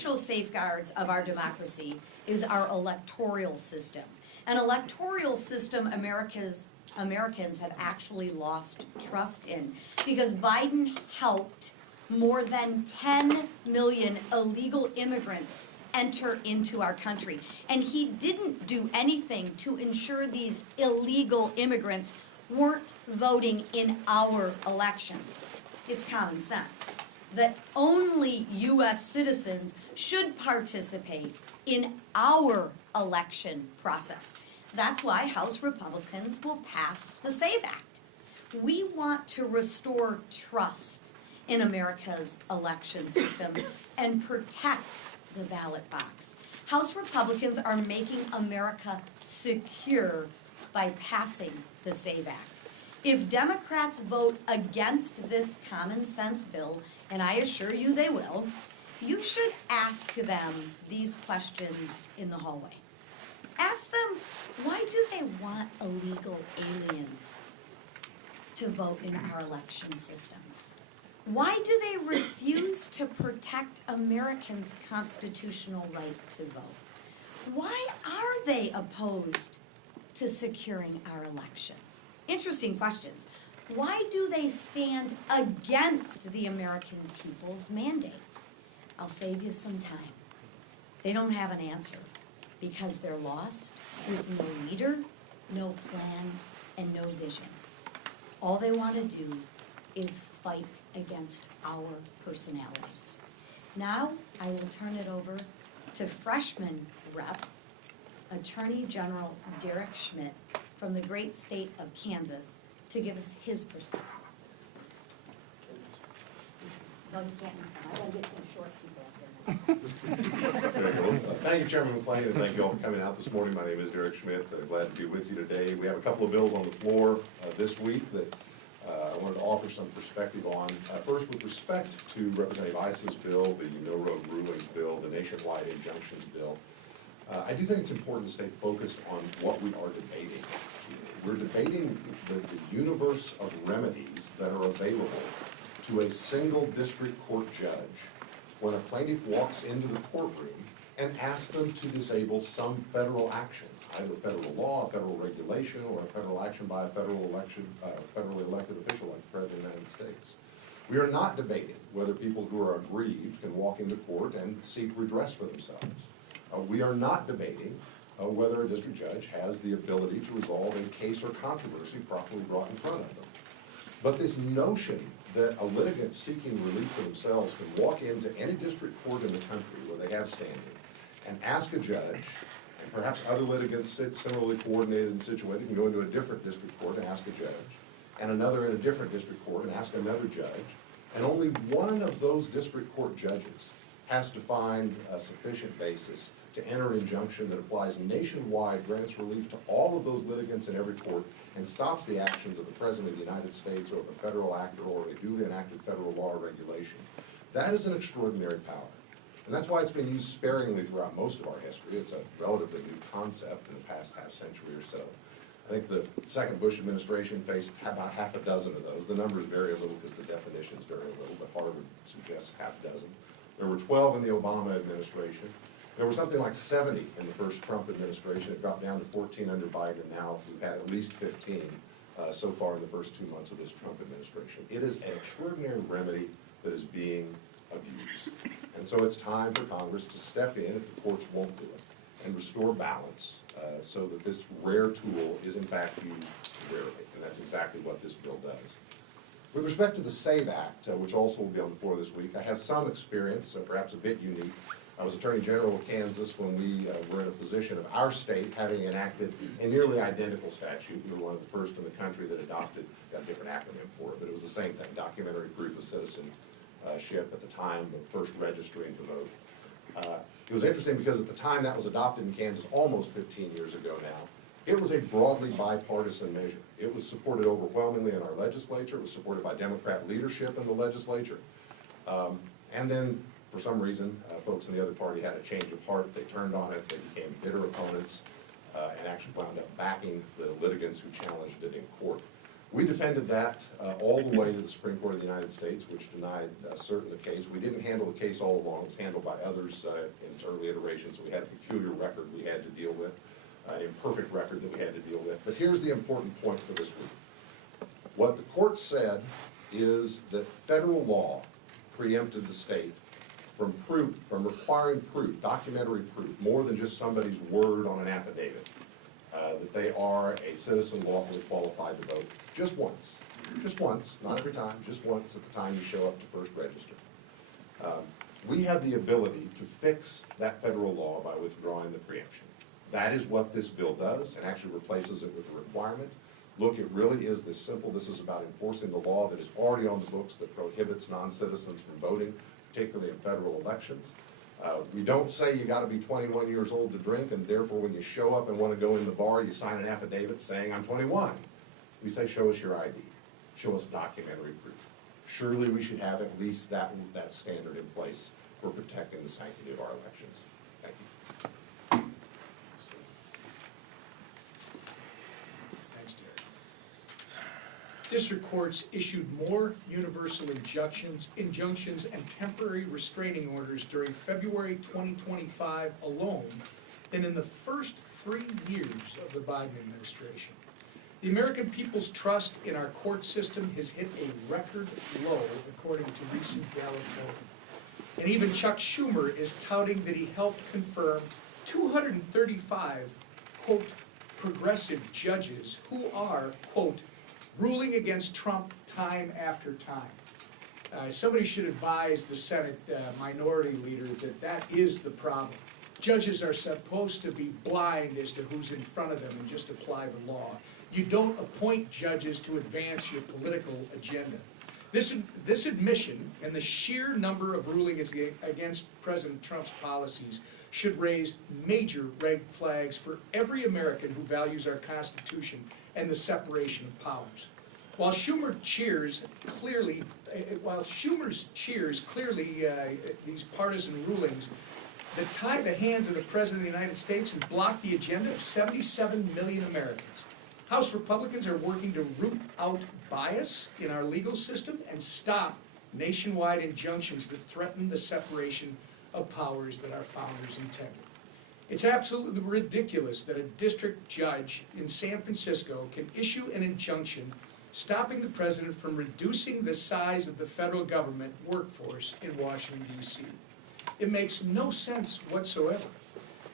foundational safeguards of our democracy is our electoral system. An electoral system Americans have actually lost trust in, because Biden helped more than 10 million illegal immigrants enter into our country. And he didn't do anything to ensure these illegal immigrants weren't voting in our elections. It's common sense that only U.S. citizens should participate in our election process. That's why House Republicans will pass the SAVE Act. We want to restore trust in America's election system and protect the ballot box. House Republicans are making America secure by passing the SAVE Act. If Democrats vote against this common sense bill, and I assure you they will, you should ask them these questions in the hallway. Ask them, why do they want illegal aliens to vote in our election system? Why do they refuse to protect Americans' constitutional right to vote? Why are they opposed to securing our elections? Interesting questions. Why do they stand against the American people's mandate? I'll save you some time. They don't have an answer because they're lost with no leader, no plan, and no vision. All they want to do is fight against our personalities. Now, I will turn it over to freshman rep, Attorney General Derek Schmidt from the great state of Kansas to give us his perspective. No, you can't miss him. I gotta get some short people up here. Thank you, Chairman McLean, and thank you all for coming out this morning. My name is Derek Schmidt. Glad to be with you today. We have a couple of bills on the floor this week that I wanted to offer some perspective on. First, with respect to Representative Iss's bill, the No Road Rulings bill, the nationwide injunctions bill, I do think it's important to stay focused on what we are debating. We're debating the universe of remedies that are available to a single district court judge when a plaintiff walks into the courtroom and asks them to disable some federal action, either federal law, federal regulation, or a federal action by a federally elected official like the President of the United States. We are not debating whether people who are aggrieved can walk into court and seek redress for themselves. We are not debating whether a district judge has the ability to resolve a case or controversy properly brought in front of them. But this notion that a litigant seeking relief for themselves can walk into any district court in the country where they have standing and ask a judge, and perhaps other litigants similarly coordinated and situated can go into a different district court and ask a judge, and another in a different district court and ask another judge, and only one of those district court judges has to find a sufficient basis to enter an injunction that applies nationwide, grants relief to all of those litigants in every court, and stops the actions of the President of the United States or of a federal actor or a duly enacted federal law or regulation. That is an extraordinary power. And that's why it's been used sparingly throughout most of our history. It's a relatively new concept in the past half century or so. I think the second Bush administration faced about half a dozen of those. The numbers vary a little because the definitions vary a little, but Harvard suggests half a dozen. There were 12 in the Obama administration. There were something like 70 in the first Trump administration. It dropped down to 14 under Biden, and now we've had at least 15 so far in the first 2 months of this Trump administration. It is an extraordinary remedy that is being abused. And so it's time for Congress to step in if the courts won't do it and restore balance so that this rare tool is in fact used rarely. And that's exactly what this bill does. With respect to the SAVE Act, which also will be on the floor this week, I have some experience, perhaps a bit unique. I was Attorney General of Kansas when we were in a position of our state having enacted a nearly identical statute. We were one of the first in the country that adopted, got a different acronym for it, but it was the same thing, documentary proof of citizenship at the time of first registering to vote. It was interesting because at the time that was adopted in Kansas almost 15 years ago now, it was a broadly bipartisan measure. It was supported overwhelmingly in our legislature. It was supported by Democrat leadership in the legislature. And then, for some reason, folks in the other party had a change of heart. They turned on it. They became bitter opponents and actually wound up backing the litigants who challenged it in court. We defended that all the way to the Supreme Court of the United States, which denied cert in the case. We didn't handle the case all along. It was handled by others in its early iterations, so we had a peculiar record we had to deal with, an imperfect record that we had to deal with. But here's the important point for this week. What the court said is that federal law preempted the state from requiring proof, documentary proof, more than just somebody's word on an affidavit, that they are a citizen lawfully qualified to vote, just once, not every time, just once at the time you show up to first register. We have the ability to fix that federal law by withdrawing the preemption. That is what this bill does, and actually replaces it with a requirement. Look, it really is this simple. This is about enforcing the law that is already on the books that prohibits non-citizens from voting, particularly in federal elections. We don't say you gotta be 21 years old to drink, and therefore when you show up and wanna go in the bar, you sign an affidavit saying, I'm 21. We say, show us your ID. Show us documentary proof. Surely we should have at least that standard in place for protecting the sanctity of our elections. Thank you. Thanks, Derek. District courts issued more universal injunctions and temporary restraining orders during February 2025 alone than in the first 3 years of the Biden administration. The American people's trust in our court system has hit a record low, according to recent Gallup polling. And even Chuck Schumer is touting that he helped confirm 235, quote, progressive judges who are, quote, ruling against Trump time after time. Somebody should advise the Senate Minority Leader that that is the problem. Judges are supposed to be blind as to who's in front of them and just apply the law. You don't appoint judges to advance your political agenda. This admission and the sheer number of rulings against President Trump's policies should raise major red flags for every American who values our Constitution and the separation of powers. While Schumer's cheers clearly these partisan rulings that tie the hands of the President of the United States and block the agenda of 77 million Americans. House Republicans are working to root out bias in our legal system and stop nationwide injunctions that threaten the separation of powers that our founders intended. It's absolutely ridiculous that a district judge in San Francisco can issue an injunction stopping the president from reducing the size of the federal government workforce in Washington, D.C. It makes no sense whatsoever.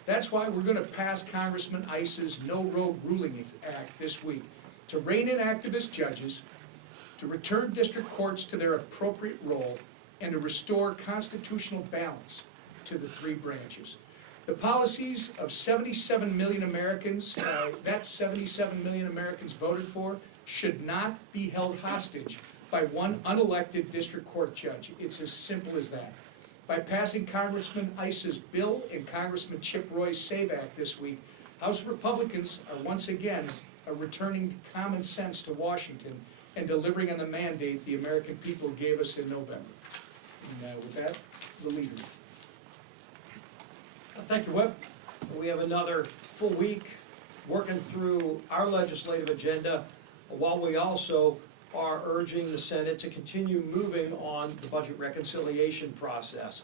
That's why we're going to pass Congressman Iss's No Road Ruling Act this week to rein in activist judges, to return district courts to their appropriate role, and to restore constitutional balance to the three branches. The policies of 77 million Americans, that 77 million Americans voted for, should not be held hostage by one unelected district court judge. It's as simple as that. By passing Congressman Iss's bill and Congressman Chip Roy's SAVE Act this week, House Republicans are once again returning common sense to Washington and delivering on the mandate the American people gave us in November. And with that, the leader. Thank you, Whip. We have another full week working through our legislative agenda, while we also are urging the Senate to continue moving on the budget reconciliation process.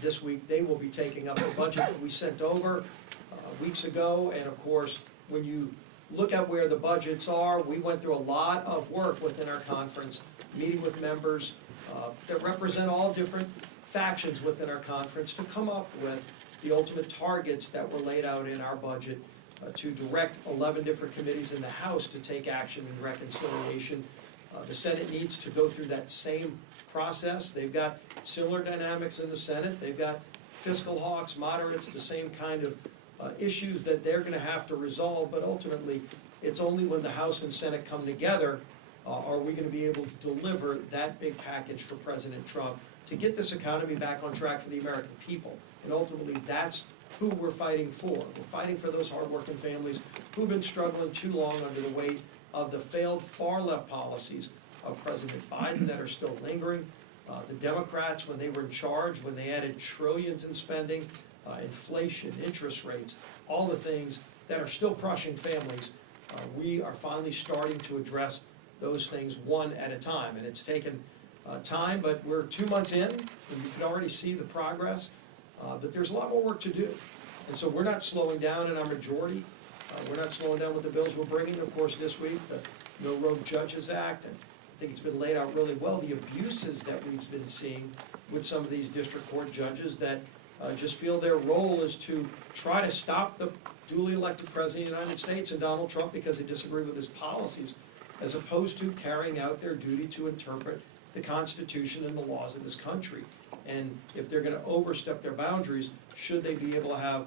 This week they will be taking up the budget that we sent over weeks ago, and of course when you look at where the budgets are, we went through a lot of work within our conference, meeting with members that represent all different factions within our conference to come up with the ultimate targets that were laid out in our budget to direct 11 different committees in the House to take action in reconciliation. The Senate needs to go through that same process. They've got similar dynamics in the Senate. They've got fiscal hawks, moderates, the same kind of issues that they're going to have to resolve, but ultimately it's only when the House and Senate come together are we going to be able to deliver that big package for President Trump to get this economy back on track for the American people. And ultimately that's who we're fighting for. We're fighting for those hardworking families who've been struggling too long under the weight of the failed far-left policies of President Biden that are still lingering. The Democrats, when they were in charge, when they added trillions in spending, inflation, interest rates, all the things that are still crushing families, we are finally starting to address those things one at a time. And it's taken time, but we're 2 months in, and you can already see the progress, but there's a lot more work to do. And so we're not slowing down in our majority. We're not slowing down with the bills we're bringing. Of course, this week, the No Rogue Judges Act, and I think it's been laid out really well, the abuses that we've been seeing with some of these district court judges that just feel their role is to try to stop the duly elected president of the United States and Donald Trump because they disagree with his policies, as opposed to carrying out their duty to interpret the Constitution and the laws of this country. And if they're gonna overstep their boundaries, should they be able to have,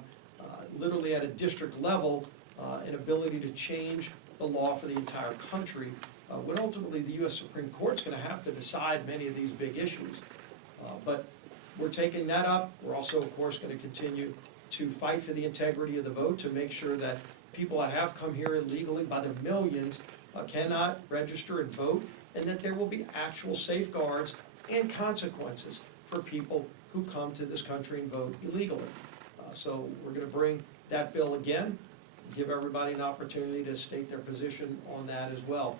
literally at a district level, an ability to change the law for the entire country, when ultimately the US Supreme Court's gonna have to decide many of these big issues. But we're taking that up. We're also, of course, gonna continue to fight for the integrity of the vote, to make sure that people that have come here illegally by the millions cannot register and vote, and that there will be actual safeguards and consequences for people who come to this country and vote illegally. So we're gonna bring that bill again, give everybody an opportunity to state their position on that as well.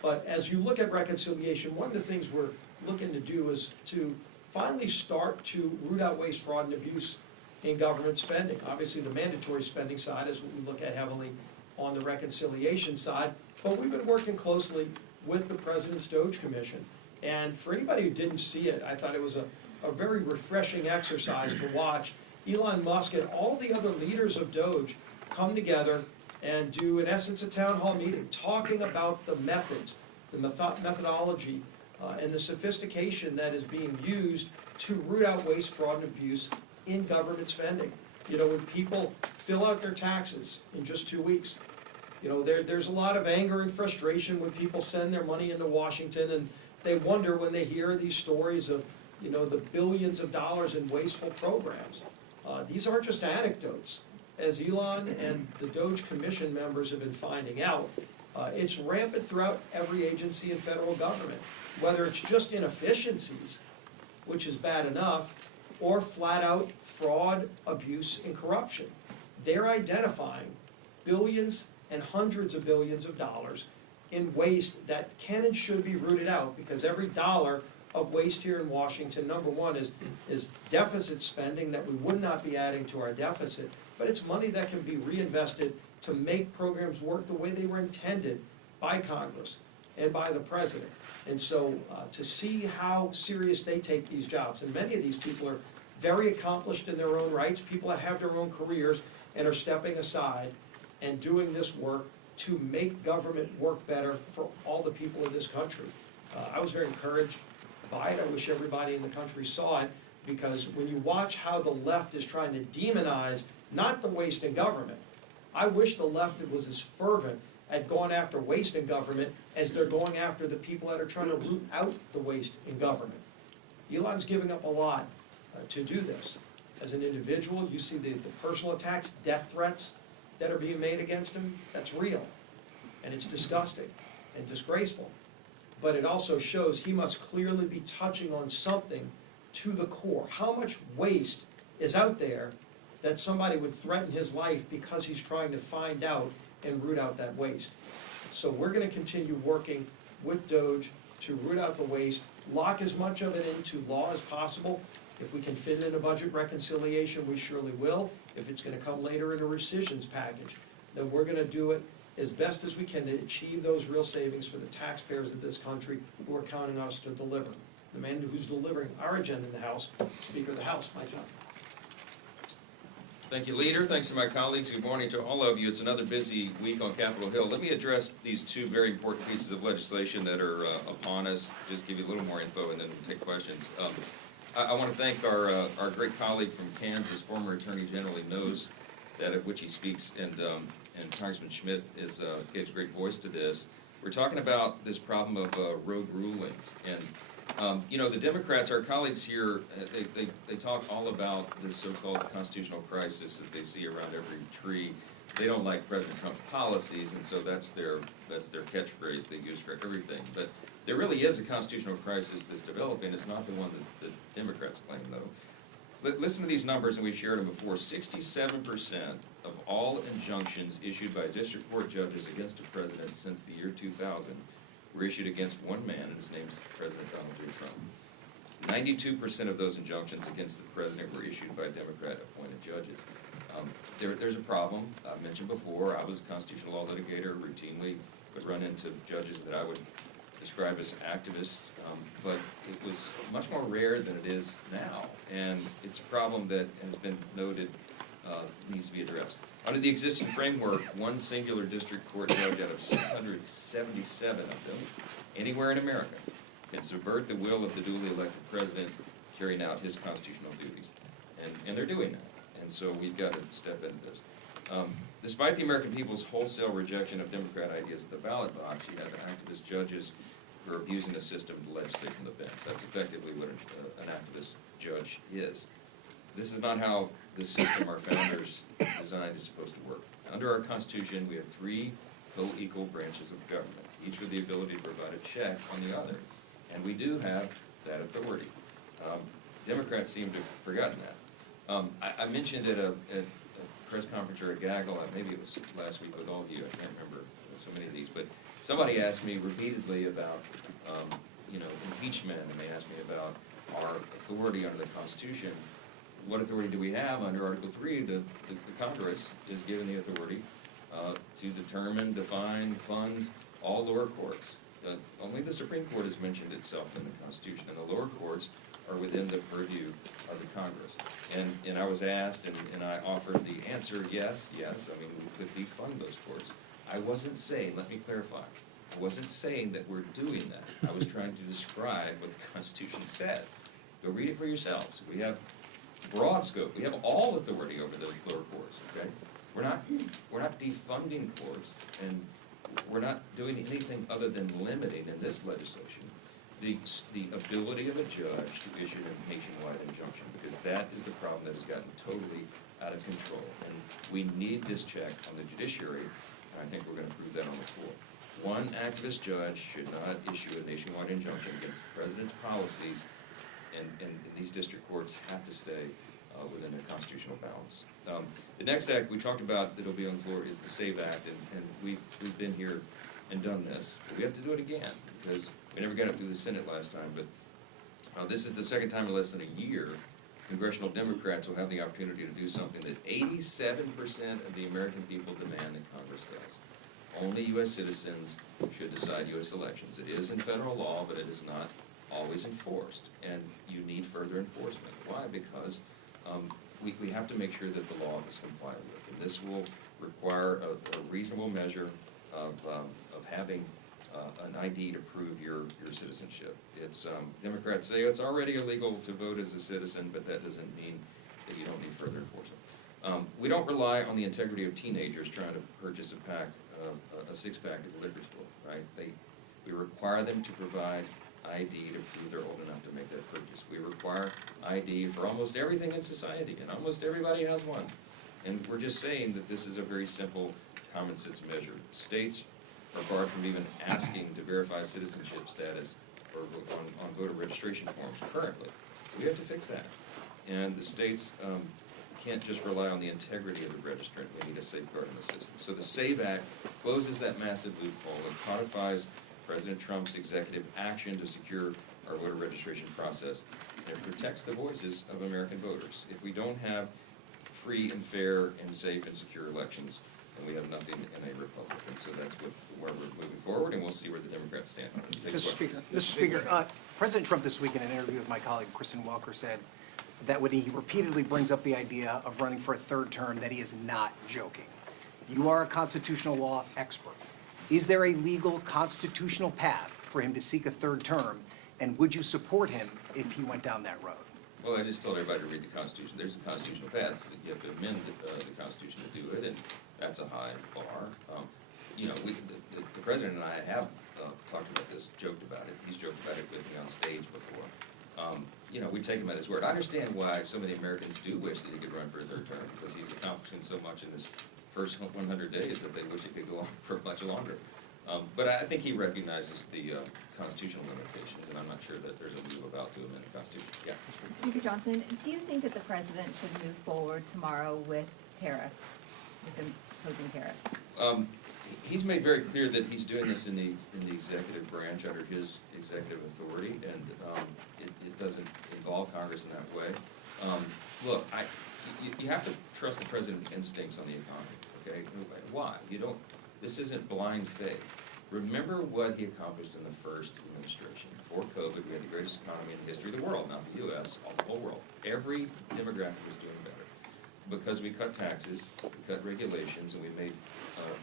But as you look at reconciliation, one of the things we're looking to do is to finally start to root out waste, fraud, and abuse in government spending. Obviously, the mandatory spending side is what we look at heavily on the reconciliation side, but we've been working closely with the President's Doge Commission. And for anybody who didn't see it, I thought it was a very refreshing exercise to watch Elon Musk and all the other leaders of Doge come together and do, in essence, a town hall meeting, talking about the methods, the methodology, and the sophistication that is being used to root out waste, fraud, and abuse in government spending. You know, when people fill out their taxes in just 2 weeks, you know, there's a lot of anger and frustration when people send their money into Washington, and they wonder when they hear these stories of, you know, the billions of dollars in wasteful programs. These aren't just anecdotes. As Elon and the Doge Commission members have been finding out, it's rampant throughout every agency in federal government, whether it's just inefficiencies, which is bad enough, or flat out fraud, abuse, and corruption. They're identifying billions and hundreds of billions of dollars in waste that can and should be rooted out, because every dollar of waste here in Washington, number one, is deficit spending that we would not be adding to our deficit, but it's money that can be reinvested to make programs work the way they were intended by Congress and by the President. And so to see how serious they take these jobs, and many of these people are very accomplished in their own rights, people that have their own careers and are stepping aside and doing this work to make government work better for all the people of this country. I was very encouraged by it. I wish everybody in the country saw it, because when you watch how the left is trying to demonize not the waste in government, I wish the left was as fervent at going after waste in government as they're going after the people that are trying to root out the waste in government. Elon's giving up a lot to do this. As an individual, you see the personal attacks, death threats that are being made against him. That's real, and it's disgusting and disgraceful. But it also shows he must clearly be touching on something to the core. How much waste is out there that somebody would threaten his life because he's trying to find out and root out that waste? So we're going to continue working with Doge to root out the waste, lock as much of it into law as possible. If we can fit it in a budget reconciliation, we surely will. If it's going to come later in a rescissions package, then we're going to do it as best as we can to achieve those real savings for the taxpayers of this country who are counting on us to deliver. The man who's delivering our agenda in the House, Speaker of the House, Mike Johnson. Thank you, Leader. Thanks to my colleagues. Good morning to all of you. It's another busy week on Capitol Hill. Let me address these two very important pieces of legislation that are upon us. Just give you a little more info and then we'll take questions. I want to thank our great colleague from Kansas, former Attorney General. He knows that at which he speaks, and Congressman Schmidt gives great voice to this. We're talking about this problem of rogue rulings, and you know, the Democrats, our colleagues here, they talk all about this so-called constitutional crisis that they see around every tree. They don't like President Trump's policies, and so that's their catchphrase they use for everything. But there really is a constitutional crisis that's developing. It's not the one that the Democrats claim, though. Listen to these numbers, and we've shared them before. 67% of all injunctions issued by district court judges against a president since the year 2000 were issued against one man, and his name's President Donald J. Trump. 92% of those injunctions against the president were issued by Democrat-appointed judges. There's a problem. I mentioned before, I was a constitutional law litigator, routinely would run into judges that I would describe as activists, but it was much more rare than it is now, and it's a problem that has been noted needs to be addressed. Under the existing framework, one singular district court judge out of 677 of them, anywhere in America, can subvert the will of the duly elected president carrying out his constitutional duties. And they're doing that. And so we've got to step into this. Despite the American people's wholesale rejection of Democrat ideas at the ballot box, you have activist judges who are abusing the system to legislate from the bench. That's effectively what an activist judge is. This is not how the system our founders designed is supposed to work. Under our Constitution, we have three co-equal branches of government, each with the ability to provide a check on the other. And we do have that authority. Democrats seem to have forgotten that. I mentioned at a press conference or a gaggle, maybe it was last week with all of you, I can't remember so many of these, but somebody asked me repeatedly about, impeachment, and they asked me about our authority under the Constitution. What authority do we have? Under Article 3, the Congress is given the authority to determine, define, fund all lower courts. Only the Supreme Court has mentioned itself in the Constitution, and the lower courts are within the purview of the Congress. And I was asked, and I offered the answer, yes, I mean, we could defund those courts. I wasn't saying, let me clarify, I wasn't saying that we're doing that. I was trying to describe what the Constitution says. Go read it for yourselves. We have broad scope. We have all authority over those lower courts, okay? We're not defunding courts, and we're not doing anything other than limiting in this legislation the ability of a judge to issue a nationwide injunction, because that is the problem that has gotten totally out of control. And we need this check on the judiciary, and I think we're going to prove that on the floor. One activist judge should not issue a nationwide injunction against the president's policies, and these district courts have to stay within their constitutional balance. The next act we talked about that will be on the floor is the SAVE Act, and we've been here and done this. But we have to do it again, because we never got it through the Senate last time, but this is the second time in less than a year congressional Democrats will have the opportunity to do something that 87% of the American people demand that Congress does. Only U.S. citizens should decide U.S. elections. It is in federal law, but it is not always enforced, and you need further enforcement. Why? Because we have to make sure that the law is complied with, and this will require a reasonable measure of having an ID to prove your citizenship. It's Democrats say it's already illegal to vote as a citizen, but that doesn't mean that you don't need further enforcement. We don't rely on the integrity of teenagers trying to purchase a six-pack at the liquor store, right? We require them to provide ID to prove they're old enough to make that purchase. We require ID for almost everything in society, and almost everybody has one. And we're just saying that this is a very simple common sense measure. States are barred from even asking to verify citizenship status or on voter registration forms currently. So we have to fix that. And the states can't just rely on the integrity of the registrant. We need a safeguard in the system. So the SAVE Act closes that massive loophole and codifies President Trump's executive action to secure our voter registration process. And it protects the voices of American voters. If we don't have free and fair and safe and secure elections, then we have nothing in a republic. And so that's where we're moving forward, and we'll see where the Democrats stand. Mr. Speaker, President Trump this week in an interview with my colleague Kristen Welker said that when he repeatedly brings up the idea of running for a third term, that he is not joking. You are a constitutional law expert. Is there a legal constitutional path for him to seek a third term, and would you support him if he went down that road? Well, I just told everybody to read the Constitution. There's a constitutional path. You have to amend the Constitution to do it, and that's a high bar. The President and I have talked about this, joked about it. He's joked about it with me on stage before. We take him at his word. I understand why so many Americans do wish that he could run for a third term, because he's accomplishing so much in this first 100 days that they wish it could go on for much longer. But I think he recognizes the constitutional limitations, and I'm not sure that there's a move about to amend the Constitution. Yeah. Speaker Johnson, do you think that the President should move forward tomorrow with tariffs, with imposing tariffs? he's made very clear that he's doing this in the executive branch under his executive authority, and it doesn't involve Congress in that way. Look, you have to trust the president's instincts on the economy, okay? Why? This isn't blind faith. Remember what he accomplished in the first administration. Before COVID, we had the greatest economy in the history of the world, not the US, the whole world. Every demographic was doing better because we cut taxes, we cut regulations, and we made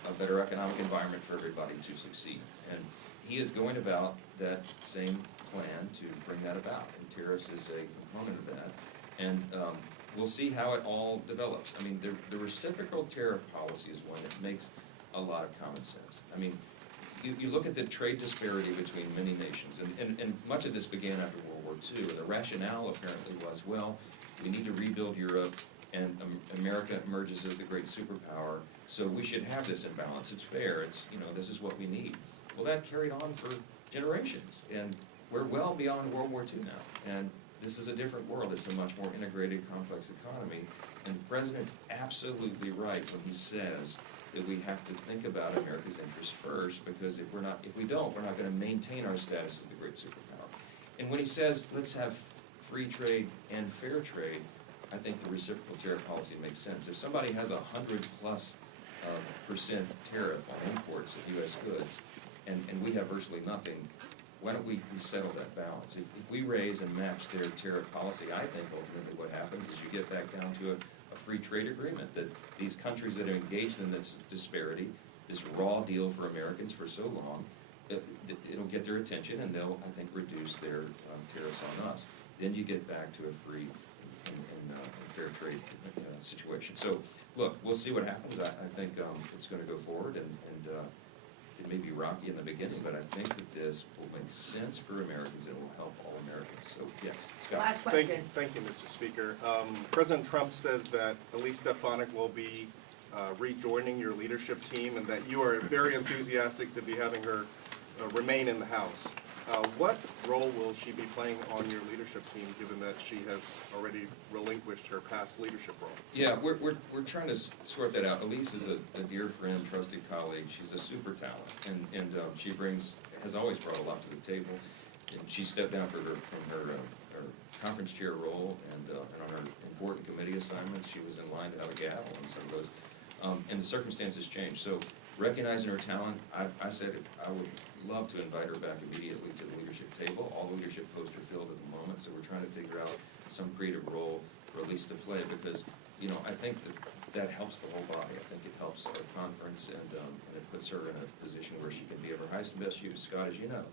a better economic environment for everybody to succeed. And he is going about that same plan to bring that about, and tariffs is a component of that. And we'll see how it all develops. I mean, the reciprocal tariff policy is one that makes a lot of common sense. I mean, you look at the trade disparity between many nations, and much of this began after World War II, and the rationale apparently was, well, we need to rebuild Europe, and America emerges as the great superpower, so we should have this imbalance. It's fair, this is what we need. Well, that carried on for generations, and we're well beyond World War II now, and this is a different world. It's a much more integrated, complex economy, and the president's absolutely right when he says that we have to think about America's interests first, because if we don't, we're not going to maintain our status as the great superpower. And when he says, let's have free trade and fair trade, I think the reciprocal tariff policy makes sense. If somebody has 100+% tariff on imports of U.S. goods, and we have virtually nothing, why don't we settle that balance? If we raise and match their tariff policy, I think ultimately what happens is you get back down to a free trade agreement, that these countries that are engaged in this disparity, this raw deal for Americans for so long, it'll get their attention, and they'll, I think, reduce their tariffs on us. Then you get back to a free and fair trade situation. So, look, we'll see what happens. I think it's going to go forward, and it may be rocky in the beginning, but I think that this will make sense for Americans and will help all Americans. So, yes, Scott. Last question. Thank you, Mr. Speaker. President Trump says that Elise Stefanik will be rejoining your leadership team, and that you are very enthusiastic to be having her remain in the House. What role will she be playing on your leadership team, given that she has already relinquished her past leadership role? Yeah, we're trying to sort that out. Elise is a dear friend, trusted colleague. She's a super talent, and she has always brought a lot to the table. And she stepped down from her conference chair role, and on her important committee assignments, she was in line to have a gavel on some of those. And the circumstances changed. So recognizing her talent, I said I would love to invite her back immediately to the leadership table. All the leadership posts are filled at the moment, so we're trying to figure out some creative role for Elise to play, because, I think that helps the whole body. I think it helps our conference, and it puts her in a position where she can be of her highest and best use. Scott, as you know,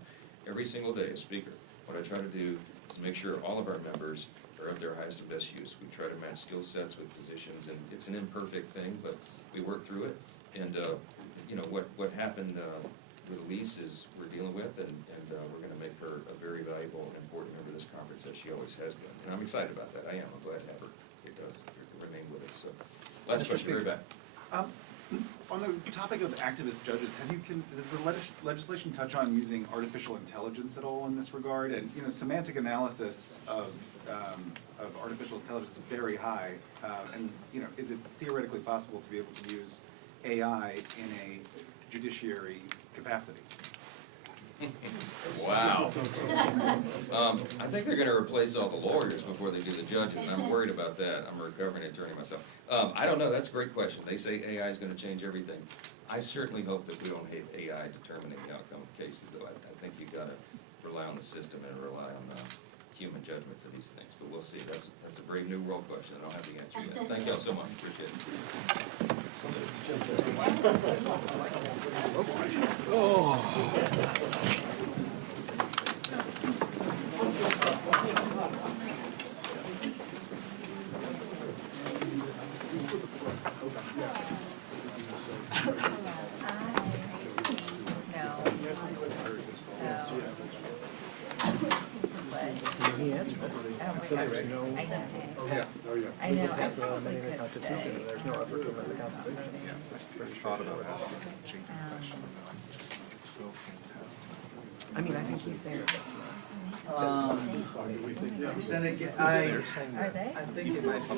every single day as Speaker, what I try to do is make sure all of our members are of their highest and best use. We try to match skill sets with positions, and it's an imperfect thing, but we work through it. And what happened with Elise is we're dealing with, and we're going to make her a very valuable and important member of this conference, as she always has been. And I'm excited about that. I am. I'm glad to have her remain with us. So, last question, Mary Beth. On the topic of activist judges, does the legislation touch on using artificial intelligence at all in this regard? And semantic analysis of artificial intelligence is very high, and is it theoretically possible to be able to use AI in a judiciary capacity? Wow. I think they're going to replace all the lawyers before they do the judges, and I'm worried about that. I'm a recovering attorney myself. I don't know. That's a great question. They say AI is going to change everything. I certainly hope that we don't have AI determining the outcome of cases, though. I think you've got to rely on the system and rely on human judgment for these things. But we'll see. That's a brave new world question. I don't have the answer yet. Thank you all so much. Appreciate it. Oh. I know, I probably could stay. There's no effort to amend the Constitution. I thought about asking a cheeky question, but I just think it's so fantastic. I mean, I think he's saying it. Are they? They're saying that. I think it might be.